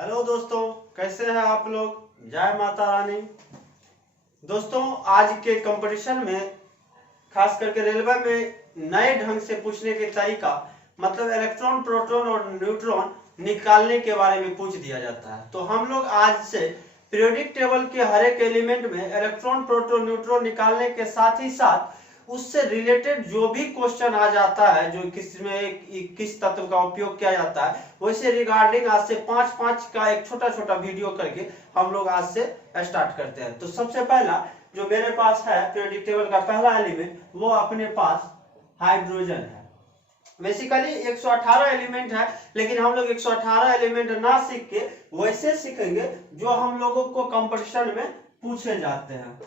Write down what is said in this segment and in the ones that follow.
Hello दोस्तों, कैसे हैं आप लोग। जय माता रानी। दोस्तों, आज के कंपटीशन में खास करके रेलवे में नए ढंग से पूछने के तरीका मतलब इलेक्ट्रॉन, प्रोटॉन और न्यूट्रॉन निकालने के बारे में पूछ दिया जाता है। तो हम लोग आज से पीरियोडिक टेबल के हर एक एलिमेंट में इलेक्ट्रॉन, प्रोटॉन, न्यूट्रॉन निकालने के साथ ही साथ उससे रिलेटेड जो भी क्वेश्चन आ जाता है, जो किस तत्व का उपयोग किया जाता है, वैसे रिगार्डिंग आज से 5-5 का एक छोटा छोटा वीडियो करके हम लोग आज से स्टार्ट करते हैं। तो सबसे पहला जो मेरे पास है पीरियोडिक टेबल का पहला एलिमेंट, वो अपने पास हाइड्रोजन है। बेसिकली 118 एलिमेंट है, लेकिन हम लोग 118 एलिमेंट ना सीख के वैसे सीखेंगे जो हम लोगों को कंपटीशन में पूछे जाते हैं।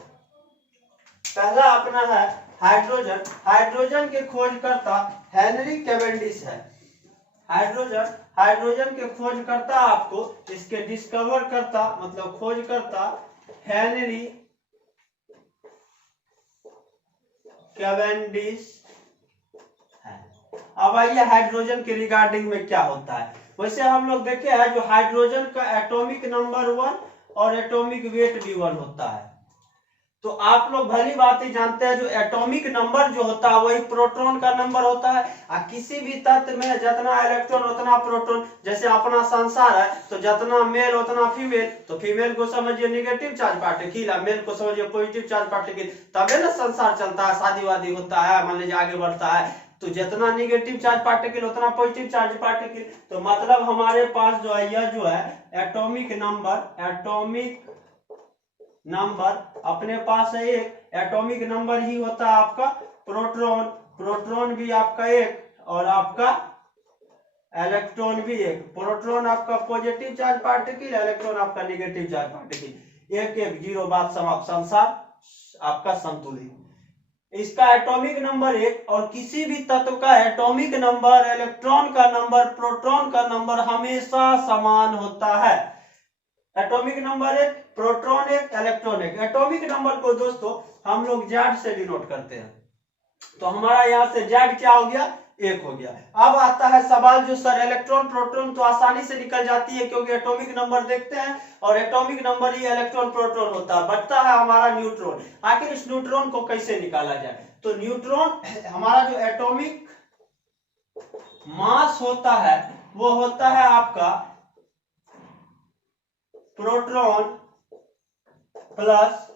पहला अपना है हाइड्रोजन। हाइड्रोजन के खोजकर्ता हेनरी कैवेंडिश है। हाइड्रोजन के खोजकर्ता आपको इसके डिस्कवर करता मतलब खोजकर्ता हेनरी कैवेंडिश है। अब आइए हाइड्रोजन के रिगार्डिंग में क्या होता है। वैसे हम लोग देखे हैं जो हाइड्रोजन का एटॉमिक नंबर 1 और एटॉमिक वेट भी 1 होता है। तो आप लोग भली बात ही जानते हैं जो एटॉमिक नंबर जो होता है वही प्रोटॉन का नंबर होता है। किसी भी तत्व में जितना इलेक्ट्रॉन उतना प्रोटॉन। जैसे अपना संसार है तो जितना मेल उतना फीमेल, तो फीमेल को समझिए नेगेटिव चार्ज पार्टिकल, मेल को समझिए पॉजिटिव चार्ज पार्टिकल, तबे ना संसार चलता है, शादी वादी होता है, मान लीजिए आगे बढ़ता है। तो जितना नेगेटिव चार्ज पार्टिकल उतना पॉजिटिव चार्ज पार्टिकल। तो मतलब हमारे पास जो है यह जो है एटॉमिक नंबर अपने पास है एक। एटॉमिक नंबर ही होता है आपका प्रोटॉन भी आपका एक और आपका इलेक्ट्रॉन भी एक। प्रोटॉन आपका पॉजिटिव चार्ज पार्टिकल, इलेक्ट्रॉन आपका नेगेटिव चार्ज पार्टिकल। एक एक जीरो, बात समाप्त, संसार आपका संतुलित। इसका एटॉमिक नंबर 1 और किसी भी तत्व का एटॉमिक नंबर, इलेक्ट्रॉन का नंबर, प्रोटॉन का नंबर हमेशा समान होता है। Atomic number 1, proton 1, electron 1। Atomic number को दोस्तों हम लोग जेड से डिनोट करते हैं। तो हमारा यहाँ से जेड क्या हो गया, 1 हो गया। अब आता है सवाल जो सर इलेक्ट्रॉन प्रोटॉन तो आसानी से निकल जाती है क्योंकि एटॉमिक नंबर देखते हैं और एटॉमिक नंबर ही इलेक्ट्रॉन प्रोटॉन होता है। बचता है हमारा न्यूट्रॉन। आखिर इस न्यूट्रॉन को कैसे निकाला जाए। तो न्यूट्रॉन हमारा जो एटॉमिक मास होता है वो होता है आपका प्रोटॉन प्लस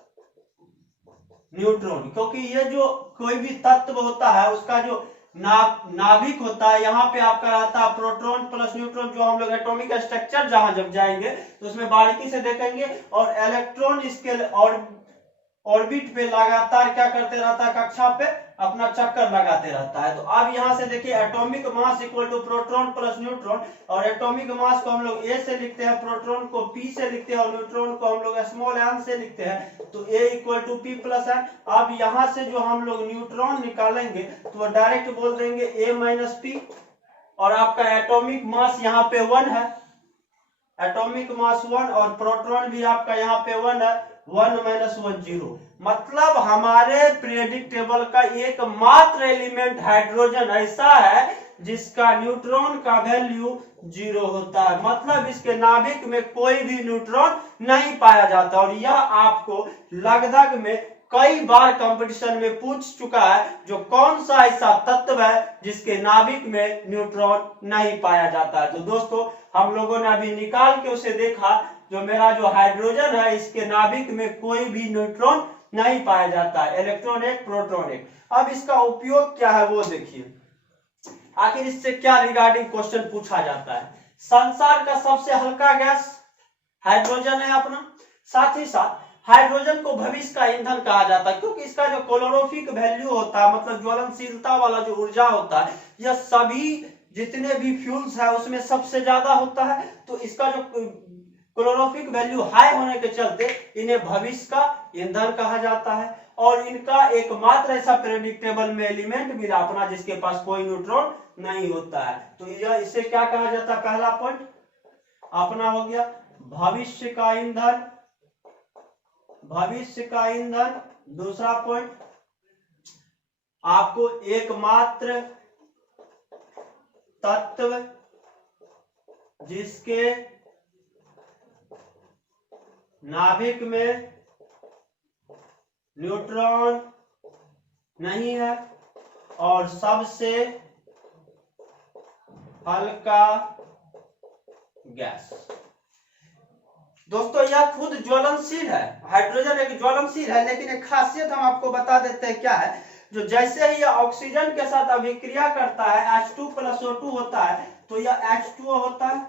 न्यूट्रॉन। क्योंकि ये जो कोई भी तत्व होता है उसका जो नाभिक होता है, यहाँ पे आपका रहता है प्रोटॉन प्लस न्यूट्रॉन। जो हम लोग एटॉमिक स्ट्रक्चर जहां जब जाएंगे तो उसमें बारीकी से देखेंगे। और इलेक्ट्रॉन इसके ऑर्बिट पे लगातार क्या करते रहता है, कक्षा पे अपना चक्कर लगाते रहता है। तो अब यहां से देखिए atomic mass equal to proton plus neutron. और एटॉमिक मास को हम लोग ए से लिखते हैं, प्रोटॉन को पी से लिखते हैं और न्यूट्रॉन को हम लोग स्मॉल एन से लिखते हैं। तो A equal to P plus N. अब यहां से जो हम लोग न्यूट्रॉन निकालेंगे तो डायरेक्ट बोल देंगे ए माइनस पी। और आपका एटॉमिक मास यहाँ पे 1 है, एटॉमिक मास 1 और प्रोटॉन भी आपका यहाँ पे 1 है, 1 माइनस 1 0। मतलब हमारे पीरियोडिक टेबल का एकमात्र एलिमेंट हाइड्रोजन ऐसा है जिसका न्यूट्रॉन का वैल्यू 0 होता है। मतलब इसके नाभिक में कोई भी न्यूट्रॉन नहीं पाया जाता। और यह आपको लगभग में कई बार कंपटीशन में पूछ चुका है जो कौन सा ऐसा तत्व है जिसके नाभिक में न्यूट्रॉन नहीं पाया जाता है। तो दोस्तों हम लोगों ने अभी निकाल के उसे देखा, जो मेरा जो हाइड्रोजन है इसके नाभिक में कोई भी न्यूट्रॉन नहीं पाया जाता है, इलेक्ट्रॉन 1, प्रोटॉन 1। अब इसका उपयोग क्या है वो देखिए। आखिर इससे क्या रिगार्डिंग क्वेश्चन पूछा जाता है। संसार का सबसे हल्का गैस हाइड्रोजन है अपना। साथ ही साथ हाइड्रोजन को भविष्य का ईंधन कहा जाता है क्योंकि इसका जो कैलोरीफिक वैल्यू होता है मतलब ज्वलनशीलता वाला जो ऊर्जा होता है, यह सभी जितने भी फ्यूल्स है उसमें सबसे ज्यादा होता है। तो इसका जो कैलोरीफिक वैल्यू हाई होने के चलते इन्हें भविष्य का ईंधन कहा जाता है। और इनका एकमात्र ऐसा पीरियोडिक टेबल में एलिमेंट मिला अपना जिसके पास कोई न्यूट्रॉन नहीं होता है। तो यह इसे क्या कहा जाता है, पहला पॉइंट अपना हो गया भविष्य का ईंधन, भविष्य का ईंधन। दूसरा पॉइंट आपको एकमात्र तत्व जिसके नाभिक में न्यूट्रॉन नहीं है और सबसे हल्का गैस। दोस्तों यह खुद ज्वलनशील है, हाइड्रोजन एक ज्वलनशील है, लेकिन एक खासियत हम आपको बता देते हैं क्या है। जो जैसे ही यह ऑक्सीजन के साथ अभिक्रिया करता है H2 + O2 होता है तो यह H2O होता है।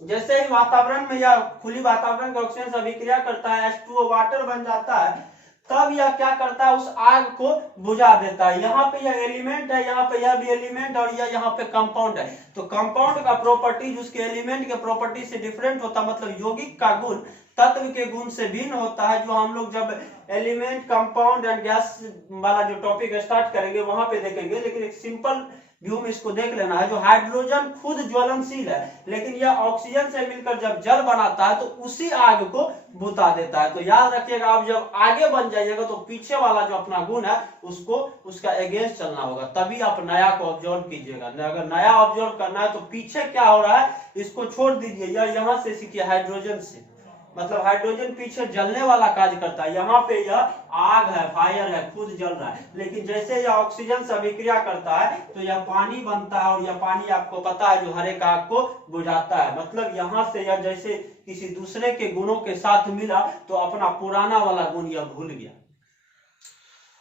जैसे ही वातावरण में या खुली वातावरण के ऑक्सीजन से अभिक्रिया करता है H2O वाटर बन जाता है, तब यह क्या करता है, उस आग को बुझा देता है। यहाँ पे यह एलिमेंट है, यहाँ पे यह भी एलिमेंट और यह यहाँ पे कंपाउंड है। तो कंपाउंड का प्रॉपर्टीज उसके एलिमेंट के प्रॉपर्टी से डिफरेंट होता है, मतलब यौगिक का गुण तत्व के गुण से भिन्न होता है। जो हम लोग जब एलिमेंट, कंपाउंड एंड गैस वाला जो टॉपिक स्टार्ट करेंगे वहां पे देखेंगे, लेकिन एक सिंपल व्यू में इसको देख लेना है। जो हाइड्रोजन खुद ज्वलनशील है, लेकिन यह ऑक्सीजन से मिलकर जब जल बनाता है तो उसी आग को बुता देता है। तो याद रखिएगा, आप जब आगे बन जाइएगा तो पीछे वाला जो अपना गुण है उसको उसका अगेंस्ट चलना होगा, तभी आप नया को ऑब्जर्व कीजिएगा। अगर नया ऑब्जर्व करना है तो पीछे क्या हो रहा है इसको छोड़ दीजिए, या यहाँ से सीखिए हाइड्रोजन से। मतलब हाइड्रोजन पीछे जलने वाला कार्य करता है, यहाँ पे यह आग है, फायर है, खुद जल रहा है। लेकिन जैसे यह ऑक्सीजन से अभिक्रिया करता है तो यह पानी बनता है, और यह पानी आपको पता है जो हर एक आग को बुझाता है। मतलब यहाँ से यह जैसे किसी दूसरे के गुणों के साथ मिला तो अपना पुराना वाला गुण यह भूल गया।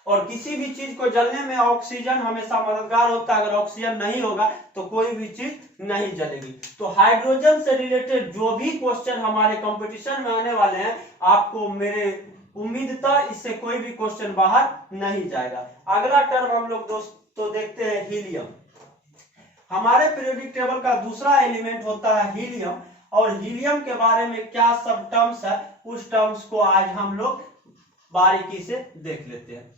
और किसी भी चीज को जलने में ऑक्सीजन हमेशा मददगार होता है। अगर ऑक्सीजन नहीं होगा तो कोई भी चीज नहीं जलेगी। तो हाइड्रोजन से रिलेटेड जो भी क्वेश्चन हमारे कंपटीशन में आने वाले हैं, आपको मेरे उम्मीद था इससे कोई भी क्वेश्चन बाहर नहीं जाएगा। अगला टर्म हम लोग दोस्तों देखते हैं हीलियम। हमारे पीरियोडिक टेबल का दूसरा एलिमेंट होता है हीलियम, और हीलियम के बारे में क्या सब टर्म्स है उस टर्म्स को आज हम लोग बारीकी से देख लेते हैं।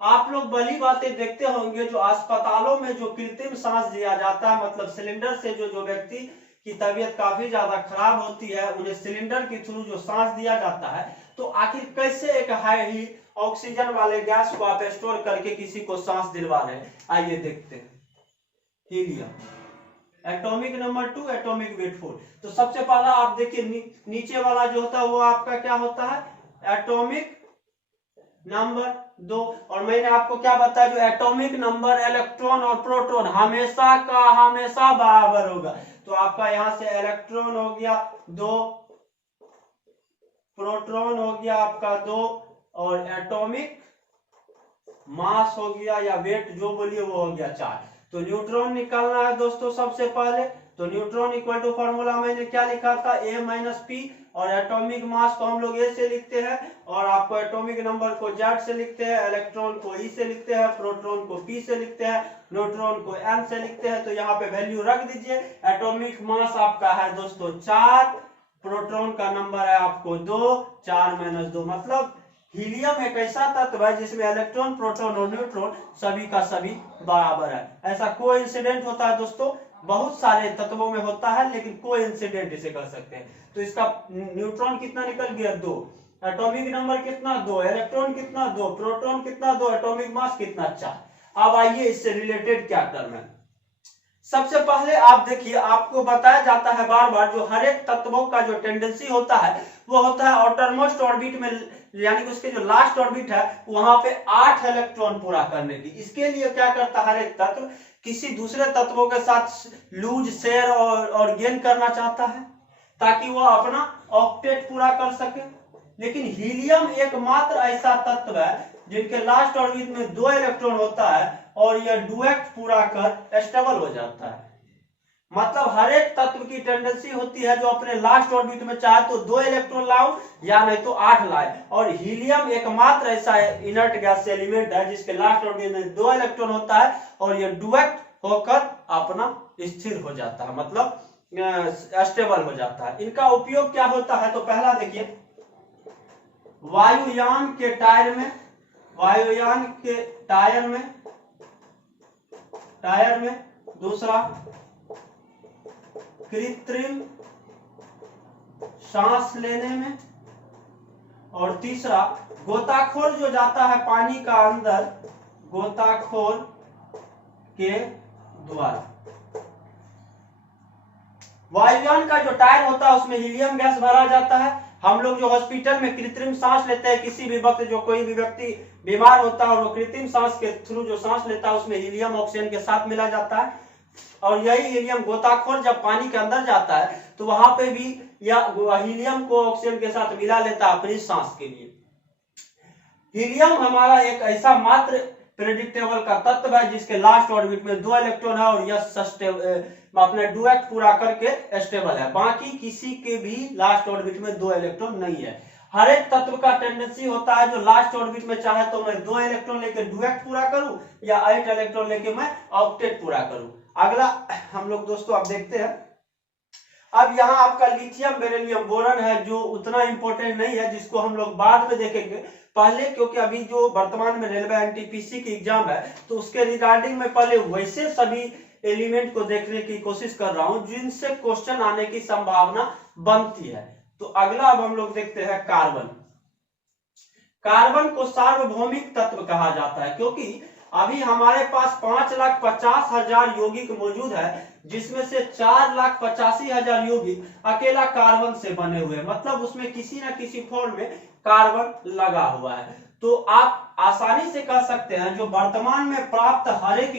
आप लोग भली बातें देखते होंगे, जो अस्पतालों में जो कृत्रिम सांस दिया जाता है, मतलब सिलेंडर से जो व्यक्ति की तबीयत काफी ज्यादा खराब होती है उन्हें सिलेंडर के थ्रू जो सांस दिया जाता है, तो आखिर कैसे एक हाई ऑक्सीजन वाले गैस को आप स्टोर करके किसी को सांस दिलवा रहे हैं, आइए देखते हैं। Helium atomic number 2, atomic weight 4। तो सबसे पहला आप देखिए नीचे वाला जो होता है वो आपका क्या होता है, एटॉमिक नंबर 2। और मैंने आपको क्या बताया, जो एटॉमिक नंबर इलेक्ट्रॉन और प्रोटॉन हमेशा का हमेशा बराबर होगा। तो आपका यहां से इलेक्ट्रॉन हो गया 2, प्रोटॉन हो गया आपका 2, और एटॉमिक मास हो गया या वेट जो बोलिए वो हो गया 4। तो न्यूट्रॉन निकालना है दोस्तों सबसे पहले। तो न्यूट्रॉन इक्वल टू फॉर्मूला मैंने क्या लिखा था, A - P, और एटॉमिक मास को हम लोग A से लिखते हैं, और आपको एटॉमिक नंबर को Z से लिखते हैं, इलेक्ट्रॉन को E से लिखते हैं, प्रोटॉन को P से लिखते हैं, न्यूट्रॉन को N से लिखते हैं। तो यहाँ पे वैल्यू रख दीजिए। एटॉमिक मास आपका है दोस्तों 4, प्रोटॉन का नंबर है आपको 2, 4 - 2, मतलब हीलियम एक ऐसा तत्व है जिसमें इलेक्ट्रॉन, प्रोटॉन और न्यूट्रॉन सभी का सभी बराबर है। ऐसा कोइंसिडेंट होता है दोस्तों, बहुत सारे तत्वों में होता है, लेकिन कोइंसिडेंट इसे कह सकते हैं। तो इसका न्यूट्रॉन कितना निकल गया 2, एटॉमिक नंबर कितना 2, इलेक्ट्रॉन कितना 2, प्रोटॉन कितना 2, एटॉमिक मास कितना 4। अब आइए इससे रिलेटेड क्या टर्म है। सबसे पहले आप देखिए, आपको बताया जाता है बार बार, जो हर एक तत्वों का जो टेंडेंसी होता है वो होता है आउटरमोस्ट ऑर्बिट में, यानी कि उसके जो लास्ट ऑर्बिट है वहां पे 8 इलेक्ट्रॉन पूरा करने की। इसके लिए क्या करता है हर एक तत्व, किसी दूसरे तत्वों के साथ लूज, शेयर और गेन करना चाहता है ताकि वो अपना ऑक्टेट पूरा कर सके। लेकिन हीलियम एकमात्र ऐसा तत्व है जिनके लास्ट ऑर्बिट में 2 इलेक्ट्रॉन होता है और यह डुएट पूरा कर स्टेबल हो जाता है। मतलब हर एक तत्व की टेंडेंसी होती है जो अपने लास्ट ऑर्बिट में चाहे तो 2 इलेक्ट्रॉन लाओ या नहीं तो 8 लाए, और हीलियम एकमात्र ऐसा इनर्ट गैस एलिमेंट है जिसके लास्ट ऑर्बिट में 2 इलेक्ट्रॉन होता है और यह डुएट होकर अपना स्थिर हो जाता है, मतलब स्टेबल हो जाता है। इनका उपयोग क्या होता है, तो पहला देखिए, वायुयान के टायर में, वायुयान के टायर में, दूसरा कृत्रिम सांस लेने में, और तीसरा गोताखोर जो जाता है पानी का अंदर, गोताखोर के द्वारा। वायुयान का जो टायर होता है उसमें हीलियम गैस भरा जाता है, हम लोग जो हॉस्पिटल में कृत्रिम सांस लेते हैं, किसी भी वक्त जो कोई भी व्यक्ति बीमार होता है और वो कृत्रिम सांस के थ्रू जो सांस लेता है उसमें हीलियम ऑक्सीजन के साथ मिला जाता है, और यही हीलियम गोताखोर जब पानी के अंदर जाता है तो वहां पे भी या हीलियम को ऑक्सीजन के साथ मिला लेता है अपनी सांस के लिए। हीलियम हमारा एक ऐसा मात्र प्रेडिक्टेबल का तत्व है जिसके लास्ट ऑर्बिट में 2 इलेक्ट्रॉन है और यह अपने डुएट पूरा करके स्टेबल है। बाकी किसी के भी लास्ट ऑर्बिट में 2 इलेक्ट्रॉन नहीं है। हर एक तत्व का टेंडेंसी होता है जो लास्ट ऑर्बिट में चाहे तो मैं 2 इलेक्ट्रॉन लेके डुएट पूरा करूं या 8 इलेक्ट्रॉन लेके मैं ऑक्टेट पूरा करूं। अगला हम लोग दोस्तों अब देखते हैं। अब यहाँ आपका लिथियम बेरिलियम बोरॉन है जो उतना इंपॉर्टेंट नहीं है, जिसको हम लोग बाद में देखेंगे। पहले क्योंकि अभी जो वर्तमान में रेलवे एनटीपीसी की एग्जाम है तो उसके रिगार्डिंग में पहले वैसे सभी एलिमेंट को देखने की कोशिश कर रहा हूं जिनसे क्वेश्चन आने की संभावना बनती है। तो अगला अब हम लोग देखते हैं कार्बन। कार्बन को सार्वभौमिक तत्व कहा जाता है क्योंकि अभी हमारे पास 5,50,000 यौगिक मौजूद है, जिसमें से 4,85,000 यौगिक अकेला कार्बन से बने हुए, मतलब उसमें किसी न किसी फॉर्म में कार्बन लगा हुआ है। तो आप आसानी से कह सकते हैं जो वर्तमान में प्राप्त हर एक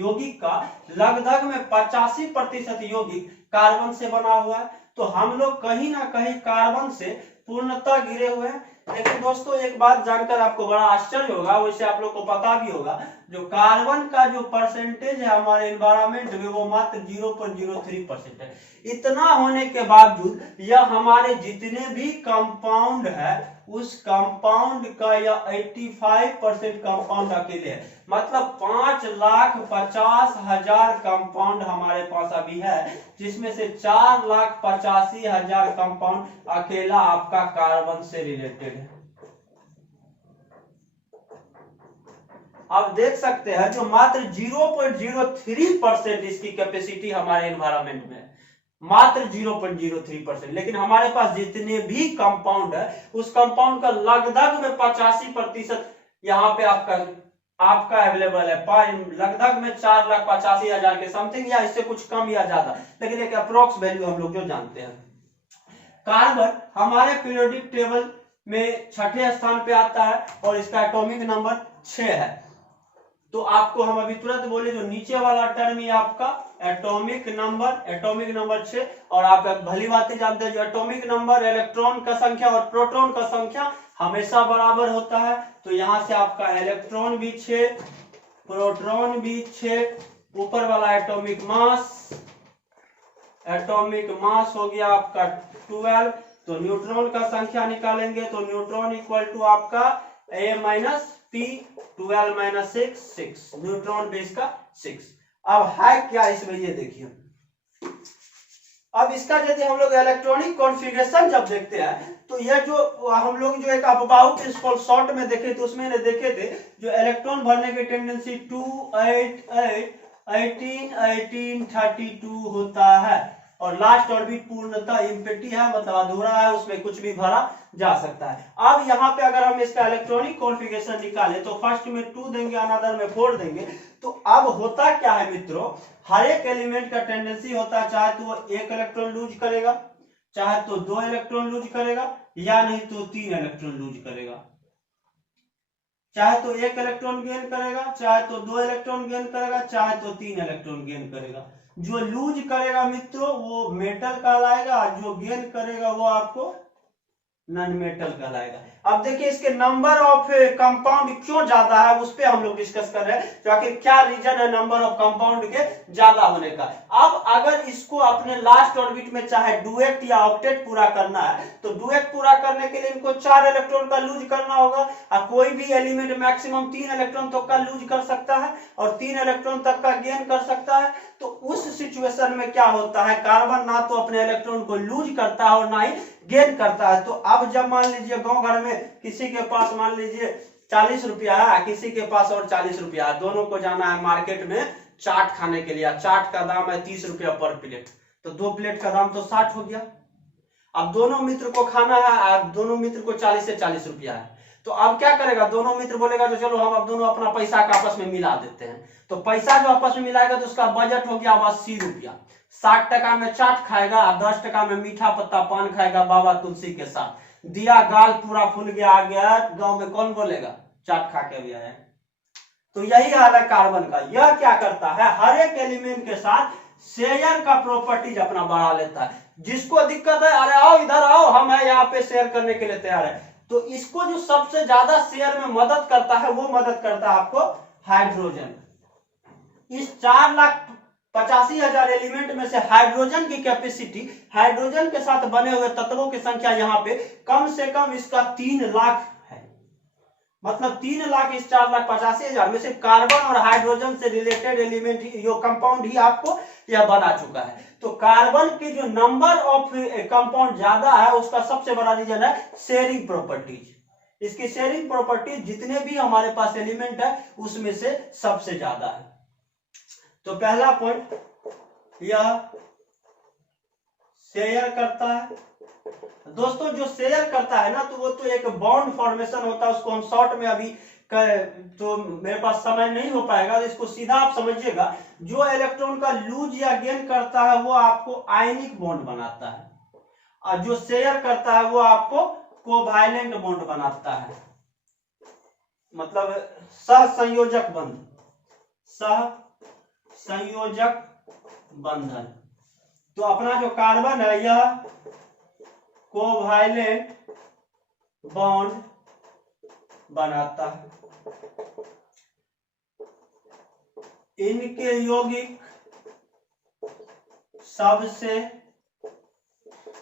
यौगिक का लगभग में 85% यौगिक कार्बन से बना हुआ है। तो हम लोग कहीं ना कहीं कार्बन से पूर्णतः घिरे हुए हैं। लेकिन दोस्तों एक बात जानकर आपको बड़ा आश्चर्य होगा, वैसे आप लोग को पता भी होगा, जो कार्बन का जो परसेंटेज है हमारे एनवायरमेंट में वो मात्र 0.03% है। इतना होने के बावजूद यह हमारे जितने भी कंपाउंड है उस कंपाउंड का यह 85% कंपाउंड अकेले है, मतलब 5,50,000 कंपाउंड हमारे पास अभी है, जिसमें से 4,85,000 कंपाउंड अकेला आपका कार्बन से रिलेटेड है। आप देख सकते हैं जो मात्र 0.03% इसकी कैपेसिटी हमारे एनवायरमेंट में, मात्र 0.03%, लेकिन हमारे पास जितने भी कंपाउंड है उस कंपाउंड का लगभग में 85% यहाँ पे आपका अवेलेबल है। लगभग में 4,85,000 के समथिंग या इससे कुछ कम या ज्यादा, लेकिन एक अप्रोक्स वैल्यू हम लोग जो जानते हैं। कार्बन हमारे पीरियोडिक टेबल में 6ठे स्थान पे आता है और इसका एटॉमिक नंबर 6 है। तो आपको हम अभी तुरंत बोले जो नीचे वाला टर्म ही आपका एटॉमिक नंबर 6, और आप भली बातें जानते हैं जो एटॉमिक नंबर इलेक्ट्रॉन का संख्या और प्रोटॉन का संख्या हमेशा बराबर होता है। तो यहां से आपका इलेक्ट्रॉन भी 6, प्रोटॉन भी 6, ऊपर वाला एटॉमिक मास हो गया आपका 12। तो न्यूट्रॉन का संख्या निकालेंगे तो न्यूट्रॉन इक्वल टू आपका A - P 12 - 6, न्यूट्रॉन बेस का 6। अब है क्या इसमें ये देखिए। अब इसका यदि हम लोग इलेक्ट्रॉनिक कॉन्फ़िगरेशन जब देखते हैं तो यह जो हम लोग जो एक अबाउट प्रिंसिपल शॉर्ट में देखे तो उसमें देखे थे जो इलेक्ट्रॉन भरने की टेंडेंसी 2, 8, 8, 18, 18, 32 होता है, और लास्ट ऑर्बिट पूर्णतः एम्प्टी है, मतलब अधूरा है, उसमें कुछ भी भरा जा सकता है। अब यहाँ पे अगर हम इसका इलेक्ट्रॉनिक कॉन्फ़िगरेशन निकालें तो फर्स्ट में 2 देंगे, अनदर में 4 देंगे। तो अब होता क्या है मित्रों, हर एक एलिमेंट का टेंडेंसी होता है चाहे तो वो 1 इलेक्ट्रॉन लूज करेगा, चाहे तो 2 इलेक्ट्रॉन लूज करेगा, या नहीं तो 3 इलेक्ट्रॉन लूज करेगा। चाहे तो 1 इलेक्ट्रॉन गेन करेगा, चाहे तो 2 इलेक्ट्रॉन गेन करेगा, चाहे तो 3 इलेक्ट्रॉन गेन करेगा। जो लूज करेगा मित्रों वो मेटल कहलाएगा, जो गेन करेगा वो आपको नॉन मेटल कहलाएगा। अब देखिए इसके नंबर ऑफ कंपाउंड क्यों ज्यादा है उस पे हम लोग डिस्कस कर रहे हैं, तो आखिर क्या रीजन है नंबर ऑफ कंपाउंड के ज्यादा होने का। अब अगर इसको अपने लास्ट ऑर्बिट में चाहे डुएट या ऑक्टेट पूरा करना है तो डुएट पूरा करने के लिए इनको 4 इलेक्ट्रॉन का लूज करना होगा, और कोई भी एलिमेंट मैक्सिमम 3 इलेक्ट्रॉन तक का लूज कर सकता है और 3 इलेक्ट्रॉन तक का गेन कर सकता है। तो उस सिचुएशन में क्या होता है, कार्बन ना तो अपने इलेक्ट्रॉन को लूज करता है और ना ही गेन करता है। तो अब जब मान लीजिए गांव घर में किसी के पास मान लीजिए 40 रुपया है, किसी के पास और 40 रुपया है, दोनों को जाना है मार्केट में चाट खाने के लिए, चाट का दाम है 30 रुपया पर प्लेट, तो 2 प्लेट का दाम तो 60 हो गया। अब दोनों मित्र को खाना है, दोनों मित्र को 40 से 40 रुपया है, तो अब क्या करेगा, दोनों मित्र बोलेगा तो चलो हम अब दोनों अपना पैसा का आपस में मिला देते हैं। तो पैसा जो आपस में मिलाएगा तो उसका बजट हो गया अब 80 रुपया। 60 में चाट खाएगा और 10 में मीठा पत्ता पान खाएगा बाबा तुलसी के साथ। दिया गाल पूरा फूल गया, आ गया गांव में, कौन बोलेगा चाट खा के भी आया। तो यही हाल है कार्बन का। यह क्या करता है, हर एक एलिमेंट के साथ शेयर का प्रॉपर्टीज अपना बढ़ा लेता है। जिसको दिक्कत है, अरे आओ इधर आओ, हम है यहाँ पे शेयर करने के लिए तैयार है। तो इसको जो सबसे ज्यादा शेयर में मदद करता है, वो मदद करता है आपको हाइड्रोजन। इस 4,85,000 एलिमेंट में से हाइड्रोजन की कैपेसिटी, हाइड्रोजन के साथ बने हुए तत्वों की संख्या यहाँ पे कम से कम इसका 3 लाख है। मतलब 3 लाख इस 4,85,000 में से कार्बन और हाइड्रोजन से रिलेटेड एलिमेंट यो कंपाउंड ही आपको यह बना चुका है। तो कार्बन के जो नंबर ऑफ कंपाउंड ज्यादा है, उसका सबसे बड़ा रीजन है शेयरिंग प्रॉपर्टीज। इसकी शेयरिंग प्रॉपर्टीज जितने भी हमारे पास एलिमेंट है उसमें से सबसे ज्यादा है। तो पहला पॉइंट, यह शेयर करता है। दोस्तों जो शेयर करता है ना, तो वो तो एक बॉन्ड फॉर्मेशन होता है, उसको हम शॉर्ट में अभी तो मेरे पास समय नहीं हो पाएगा, तो इसको सीधा आप समझिएगा। जो इलेक्ट्रॉन का लूज या गेन करता है वो आपको आयनिक बॉन्ड बनाता है, और जो शेयर करता है वो आपको कोवैलेंट बॉन्ड बनाता है। मतलब सहसंयोजक बंध, सहसंयोजक बंधन। तो अपना जो कार्बन है यह कोवैलेंट बॉन्ड बनाता है। इनके यौगिक सबसे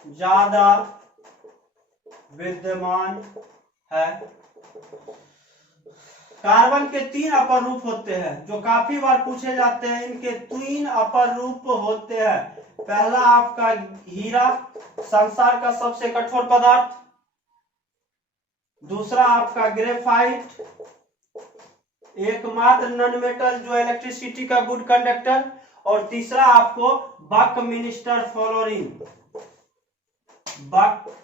ज्यादा विद्यमान है। कार्बन के 3 अपर रूप होते हैं जो काफी बार पूछे जाते हैं। इनके 3 अपर रूप होते हैं। पहला आपका हीरा, संसार का सबसे कठोर पदार्थ। दूसरा आपका ग्रेफाइट, एकमात्र नॉन मेटल जो इलेक्ट्रिसिटी का गुड कंडक्टर। और तीसरा आपको बकमिंस्टर फ्लोरीन, बकमिंस्टर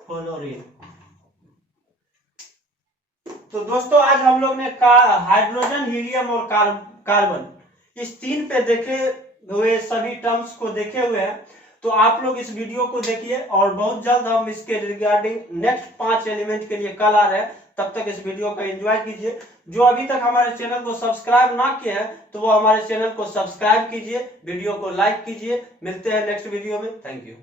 फ्लोरीन। तो दोस्तों आज हम लोग ने हाइड्रोजन, हीलियम और कार्बन, इस 3 पे देखे हुए सभी टर्म्स को देखे हुए हैं। तो आप लोग इस वीडियो को देखिए और बहुत जल्द हम इसके रिगार्डिंग नेक्स्ट 5 एलिमेंट के लिए कल आ रहे हैं। तब तक इस वीडियो को एंजॉय कीजिए। जो अभी तक हमारे चैनल को सब्सक्राइब ना किया है तो वो हमारे चैनल को सब्सक्राइब कीजिए, वीडियो को लाइक कीजिए। मिलते हैं नेक्स्ट वीडियो में। Thank you.